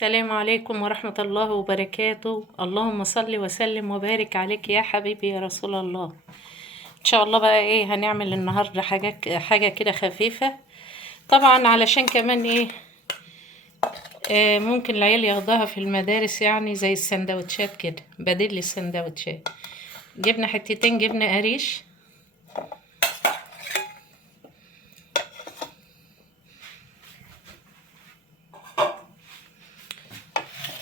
السلام عليكم ورحمة الله وبركاته. اللهم صل وسلم وبارك عليك يا حبيبي يا رسول الله. ان شاء الله بقى ايه هنعمل النهاردة حاجة كده خفيفة، طبعا علشان كمان ايه ممكن العيال ياخدوها في المدارس، يعني زي السندوتشات كده، بديل للسندوتشات. جبنا حتتين جبنة قريش،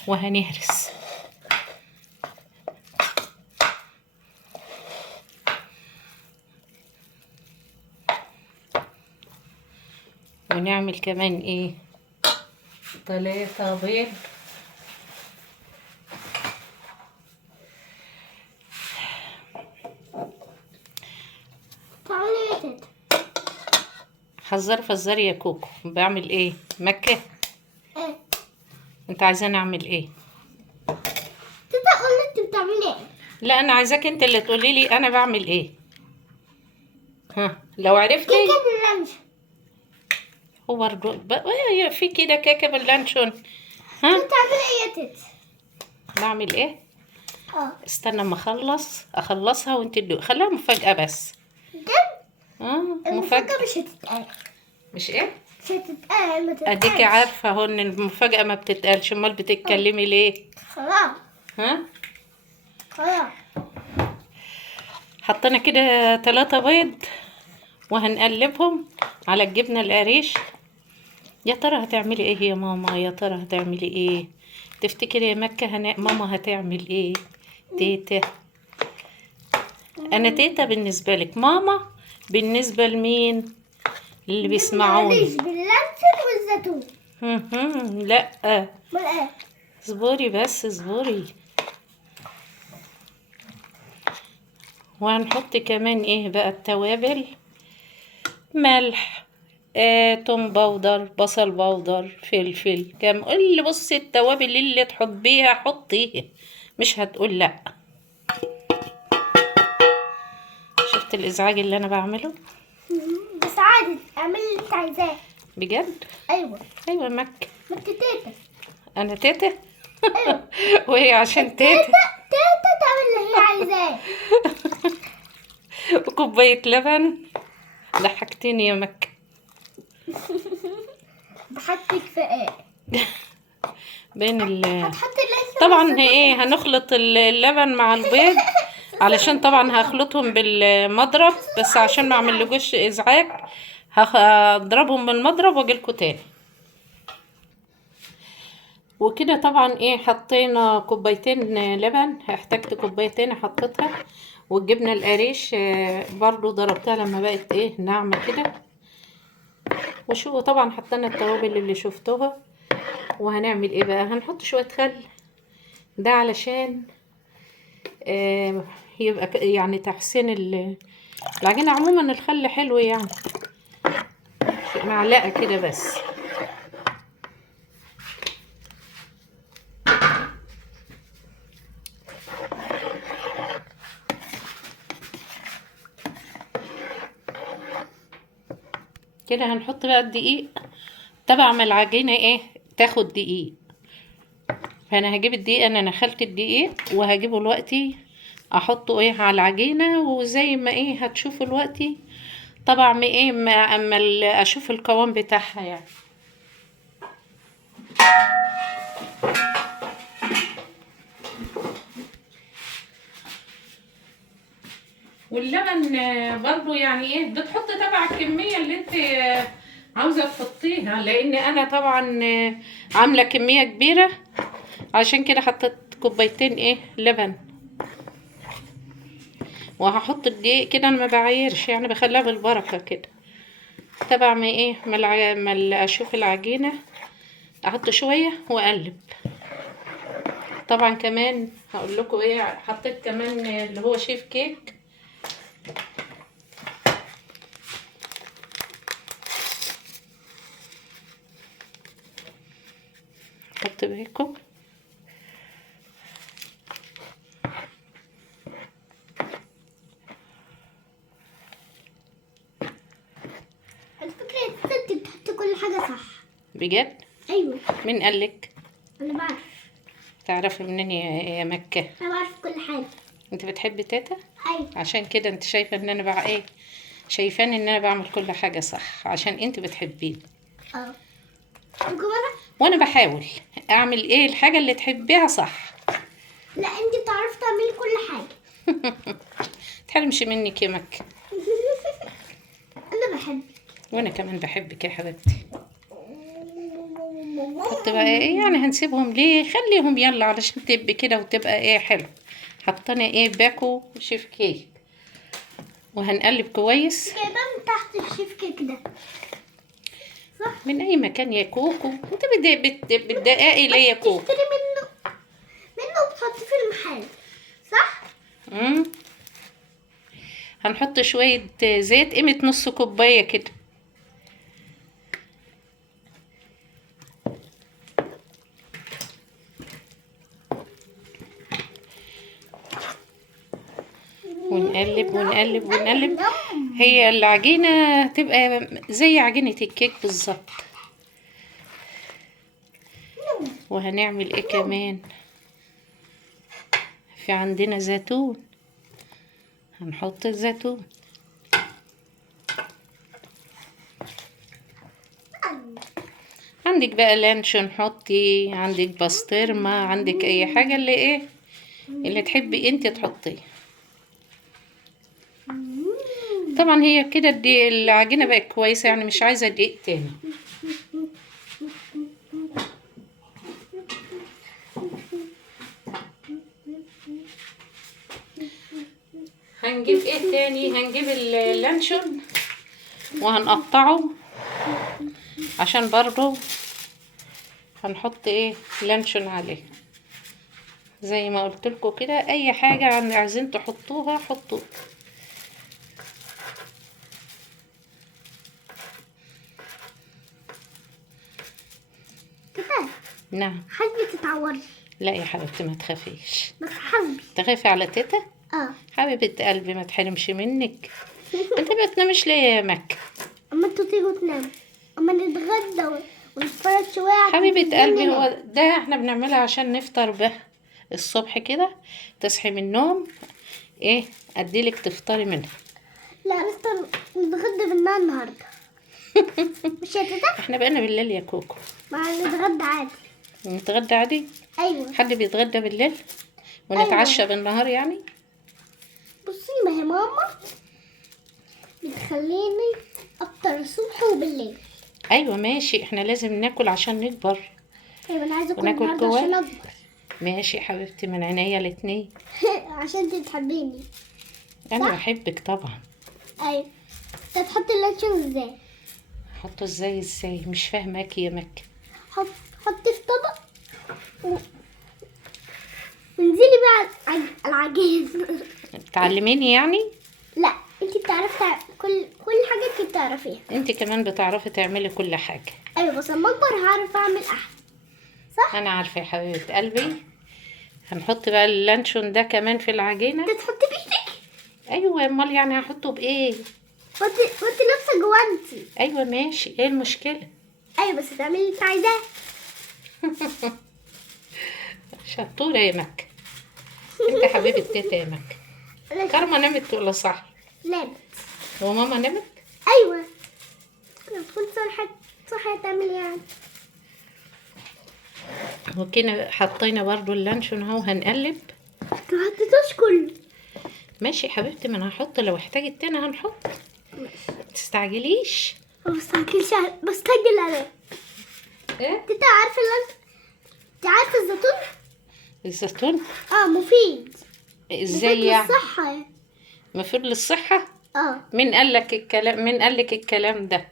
وهنهرس ونعمل كمان ايه 3 بيض. حذر فزر يا كوكو، بعمل ايه مكة؟ ايه انت عايزاني اعمل ايه؟ تبقى قولي انت بتعملي ايه؟ لا انا عايزاك انت اللي تقولي لي انا بعمل ايه. ها لو عرفتي كيكه باللانش. هو في كده كيكه باللانشون. ها بتعملي ايه يا تيت؟ بعمل ايه؟ استنى اما اخلصها وانت تدوق، خليها مفاجأة بس. بجد؟ مفاجأة. المفاجأة مش هتتقال. مش ايه؟ مش هتتقال، ما تتقالش. اديكي عارفة اهو ان المفاجأة ما بتتقالش، امال بتتكلمي ليه؟ خلاص ها خلاص. حطينا كده 3 بيض وهنقلبهم على الجبنة القريش. يا ترى هتعملي ايه يا ماما؟ يا ترى هتعملي ايه؟ تفتكري يا مكة ماما هتعمل ايه؟ تيتا، انا تيتا بالنسبة لك، ماما بالنسبة لمين اللي بيسمعوني؟ باللانشون والزيتون. لا امال ايه؟ اصبري بس اصبري. وهنحط كمان ايه بقى التوابل، ملح، توم باودر، بصل باودر، فلفل، كم اللي بصي التوابل اللي تحبيها حطيها، مش هتقول لا. شفت الازعاج اللي انا بعمله؟ بس عادي اعملي اللي انت عايزاه. بجد؟ ايوه ايوه مكة، ما انت تيتا. انا تيتا. ايوه وهي عشان تيتا. تيتا تعمل اللي هي عايزاه. وكوباية لبن. ضحكتيني يا مكة. ضحكتك في ايه؟ بين هتحطي اللانشون طبعا والزيتون. ايه هنخلط اللبن مع البيض، علشان طبعا هخلطهم بالمضرب، بس عشان ما اعملكوش ازعاج هضربهم بالمضرب واجيلكوا تاني. وكده طبعا ايه حطينا كوبايتين لبن، احتجت كوبايتين حطيتها، والجبنه القريش برضو ضربتها لما بقت ايه ناعمه كده. وشو طبعا حطينا التوابل اللي شفتوها. وهنعمل ايه بقى؟ هنحط شويه خل، ده علشان يبقى يعني تحسين العجينه. عموما الخل حلو يعني، معلقه كده بس. كده هنحط بقى الدقيق، تبع ما العجينه ايه تاخد دقيق. فانا هجيب الدقيق، انا نخلت الدقيق وهجيبه دلوقتي احطه ايه على العجينه، وزي ما ايه هتشوفوا دلوقتي طبعا ما ايه ما اما اشوف القوام بتاعها يعني. واللبن برضو يعني ايه بتحط تبع الكميه اللي انت عاوزه تحطيها، لان انا طبعا عامله كميه كبيره، عشان كده حطيت كوبايتين ايه لبن. وهحط الدقيق كده، انا ما بعايرش يعني، بخليها بالبركه كده، تبع ما ايه ما اشوف العجينه احط شويه واقلب. طبعا كمان هقول لكم ايه، حطيت كمان اللي هو شيف كيك. حط بيكم على فكرة انت بتحطي كل حاجة صح. بجد. ايوه مين قالك؟ انا بعرف. تعرفي منين يا مكة؟ انا بعرف كل حاجه. انت بتحبي تيتا؟ ايوه. عشان كده انت شايفة ان انا بقى ايه، شايفاني ان انا بعمل كل حاجة صح عشان انت بتحبيني، اه. وكمان وانا بحاول اعمل ايه الحاجة اللي تحبيها صح. لا، انت بتعرفي تعملي كل حاجه. تحرمش منك يا مكة. انا بحب. وانا كمان بحبك يا حبيبتي. حط بقى ايه يعني، هنسيبهم ليه؟ خليهم يلا علشان تبقى كده وتبقى ايه حلو. حطينا ايه باكو شيف كيك، وهنقلب كويس. جايباه من تحت الشيف كيك ده. صح. من اي مكان يا كوكو، انت بتدققي ليه يا كوكو؟ تشتري منه وبتحطيه في المحل. صح. مم. هنحط شوية زيت، قيمة نص كوباية كده. ونقلب ونقلب ونقلب. هي العجينة تبقى زي عجينة الكيك بالظبط. وهنعمل ايه كمان؟ في عندنا زيتون، هنحط الزيتون. عندك بقى لانشون حطي، عندك بسطرمة، عندك اي حاجة اللي ايه اللي تحبي انت تحطيه. طبعا هي كده العجينة بقت كويسة، يعني مش عايزة دقيق تاني. هنجيب ايه تاني؟ هنجيب اللانشون وهنقطعه عشان برضو هنحط ايه لانشون عليه. زي ما قلت لكم كده، اي حاجة عايزين تحطوها حطوها. كده نعم. حسبي تتعوري. لا يا حبيبتي ما تخافيش. بس حسبي. تخافي على تيتا؟ اه. حبيبة قلبي ما تحرمش منك. انت ما بتنامش ليه يا مكة؟ اما انتوا تيجوا تناموا، اما نتغدى ونتفرج شويه على حبيبة التلفزيون قلبي، ننام. هو ده احنا بنعملها عشان نفطر به الصبح كده. تصحي من النوم ايه اديلك تفطري منها. لا، نتغدى بالنهار النهارده. مش هتتفق. احنا بقينا بالليل يا كوكو. مع نتغدى عادي. نتغدى عادي؟ ايوه. حد بيتغدى بالليل ونتعشى بالنهار يعني؟ بصي، ما هي ماما بتخليني افطر الصبح وبالليل. ايوه ماشي، احنا لازم ناكل عشان نكبر. ايوه، انا عايزه اكل وناكل النهارده جوه. عشان اكبر. ماشي يا حبيبتي، من عينيا الاتنين. عشان انت بتحبيني. انا صح؟ بحبك طبعا. ايوه. انت تحطي اللانشون ازاي؟ حطه ازاي مش فاهماكي يا مكة. حطي في طبق وانزلي بقى العجين. تعلميني يعني؟ لا، انت بتعرفي كل حاجه انت بتعرفيها. انت كمان بتعرفي تعملي كل حاجة. ايوه، بس لما اكبر هعرف اعمل احسن. صح. انا عارفة يا حبيبة قلبي. هنحط بقى اللانشون ده كمان في العجينة. انت تحطي بايدك. ايوه امال يعني هحطه بايه؟ وانت لابسه جوانتي. ايوه ماشي، ايه المشكلة؟ ايوه، بس تعملي اللي انت عايزاه. شطورة يا مكة. انت حبيبة تيتا يا مكة. كارما نامت ولا صح؟ نامت. هو ماما نامت؟ ايوه. لو تكون صح هتعمل يعني. وكده حطينا برضو اللانشون اهو، هنقلب. ما حطيتوش كله. ماشي يا حبيبتي، ما انا هحط لو احتاجت تاني هنحط. متستعجليش. بستعجل عليه. ايه؟ انت عارفه انت عارفه الزيتون؟ الزيتون؟ مفيد. ازاي يعني؟ للصحه. مفيد للصحة؟ اه. مين قالك الكلام ده؟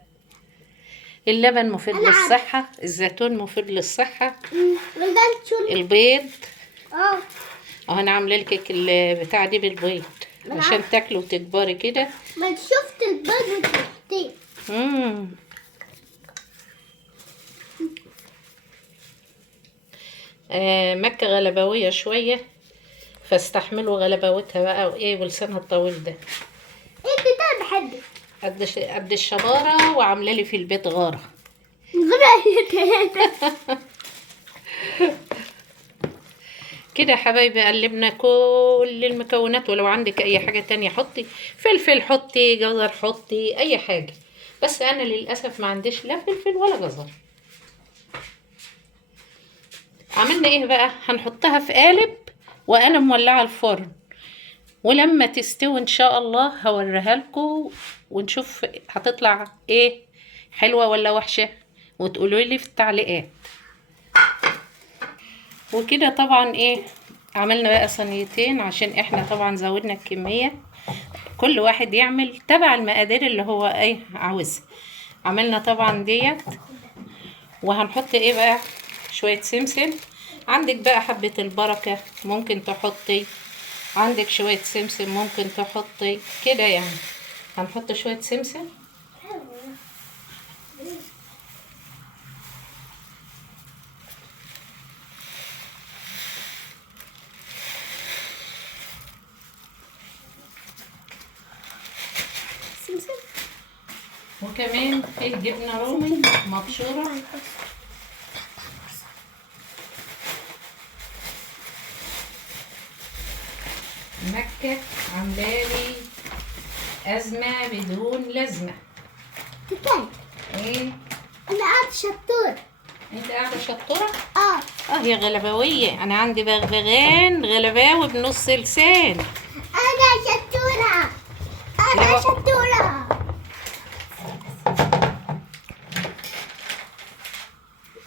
اللبن مفيد أنا عارفة. للصحة، الزيتون مفيد للصحة، اللانشون. البيض. اه. اهو انا عامله لك البتاع دي بالبيض أنا عشان عارفة. تاكلوا وتكبري كده. ما انت شفت البيض وتحطيه. امم مكة غلباوية شوية، فاستحملوا غلباوتها بقى وايه ولسانها الطويل ده. انت ده بحبك. قد الشبارة، وعامله لي في البيت غارة. غير ثلاثة. كده يا حبايبي قلبنا كل المكونات، ولو عندك اي حاجة تانية حطي، فلفل حطي، جزر حطي، اي حاجة. بس انا للاسف ما عنديش لا فلفل ولا جزر. عملنا ايه بقى؟ هنحطها في قالب وانا مولعة الفرن، ولما تستوي ان شاء الله هوريها لكم ونشوف هتطلع ايه، حلوة ولا وحشة، وتقولوا لي في التعليقات. وكده طبعا ايه، عملنا بقى صينيتين عشان احنا طبعا زودنا الكمية، كل واحد يعمل تبع المقادير اللي هو ايه عاوزها. عملنا طبعا ديت، وهنحط ايه بقى، شوية سمسم. عندك بقى حبة البركة ممكن تحطي، عندك شوية سمسم ممكن تحطي كده يعني. هنحط شوية سمسم، سمسم. وكمان في جبنة رومي مبشورة. مكة عاملالي أزمة بدون لازمة. تكاي. ايه؟ انا قاعد شطور. انت قاعدة شطورة؟ اه يا غلباوية، انا عندي بغبغان غلباوي بنص لسان. انا شطورة. انا لا. شطورة.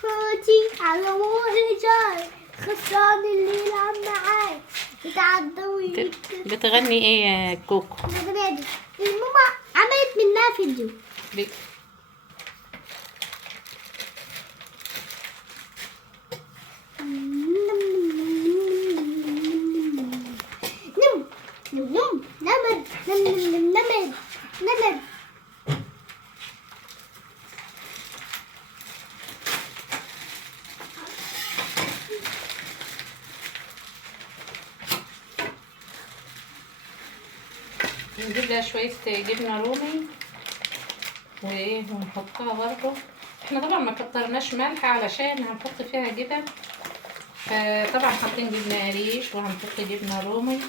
فوتي على مهرجان خسران الليل عم معاي بتعدى بتغني ايه يا كوكو؟ بغنادي. الماما عملت منها فيديو. ب... نم نم نمر نمر نمر. نجيب لها شوية جبنة رومي وايه، ونحطها برضو. احنا طبعا ما كترناش ملح علشان هنحط فيها جبن، فطبعا حاطين جبنة قريش وهنحط جبنة رومي.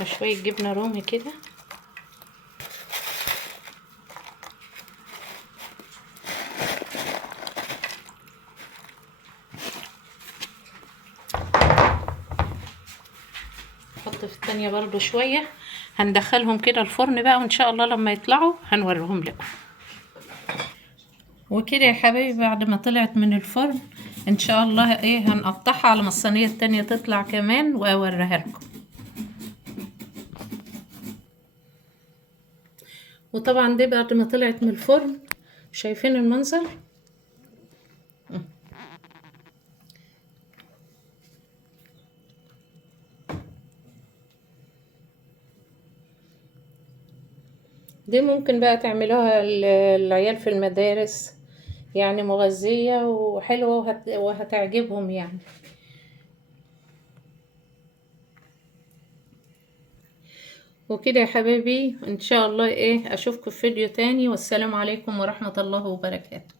وشوية جبنة رومي كده. نحط في التانية برضو شوية، هندخلهم كده الفرن بقى، وان شاء الله لما يطلعوا هنوريهم لكم. وكده يا حبايبي بعد ما طلعت من الفرن ان شاء الله ايه هنقطعها على ما الصينية التانية تطلع كمان واوريها لكم. وطبعا دي بعد ما طلعت من الفرن، شايفين المنظر؟ دي ممكن بقى تعملوها العيال في المدارس، يعني مغذية وحلوة وهتعجبهم يعني. وكده يا حبايبي ان شاء الله ايه اشوفكم في فيديو تاني، والسلام عليكم ورحمة الله وبركاته.